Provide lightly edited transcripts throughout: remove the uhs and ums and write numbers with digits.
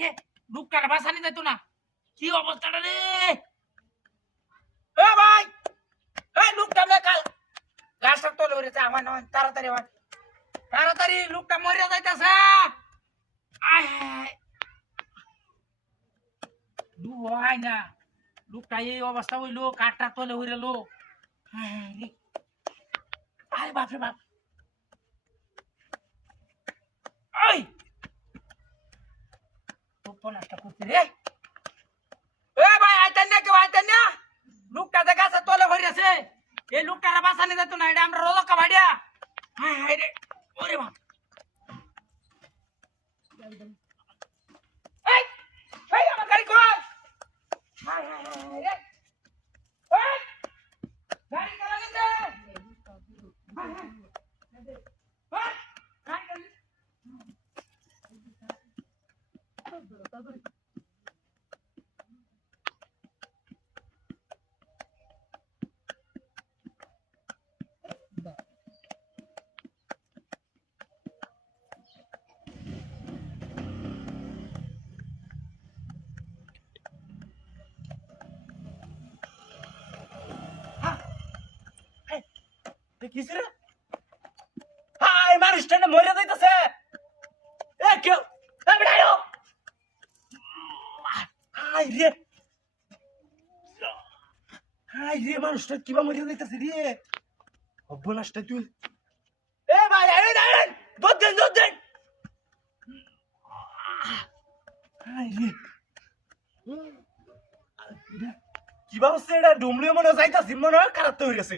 রে লোকটার বাসানি যাইতো না কি অবস্থাটা রে এ ভাই এই লোকটা কাল গাছটা তোলে উড়েছে আমার নয় তাড়াতাড়ি হয় তাড়াতাড়ি লোকটা মরে যাইতেছে আয় দু হয় না লোকটা এই অবস্থা হইলো কাঠটা তোলে উড়েলো আরে বাপরে বাপ এই উপনাশটা করতে রে এ ভাই আইতেন না কেউ আইতেন না লোকটা যে গাছে তোলে হইরেছে এই লোকটারা বাঁচানি যেত না এটা আমরা রোজকা ভাড়িয়া হায় হায় রে ওরে বাপ এই এই আমার গাড়ি কই হায় হায় হায় রে এই গাড়ি কারা গেছে হায় হায় কিসরে হাই মানুষটা না মরে যাইতাছে এ কেউ এ বেড়াইও হাই রে মানুষটা কিবা মরে যাইতাছে রে অবনাশটা তুই এ ভাই আরে দোদ দেন হাই রে কিবা হচ্ছে এটা ডুমলে মনে যাইতাছি মনে হয় খারাপ তো হয়ে গেছে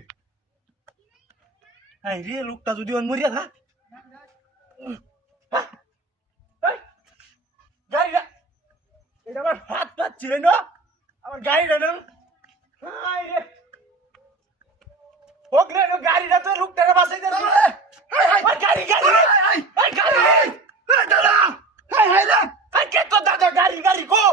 হাই রে লোকটা যদি মরিয়া থা গাড়িটা এটা আমার হাত পাচ্ছিলেন না আমার গাড়িটা না হাই রে হোক রে গাড়িটা তো লোকটারে বাঁচাইতে গাড়ি দাদা হাই রে কে তো দাদা গাড়ি গো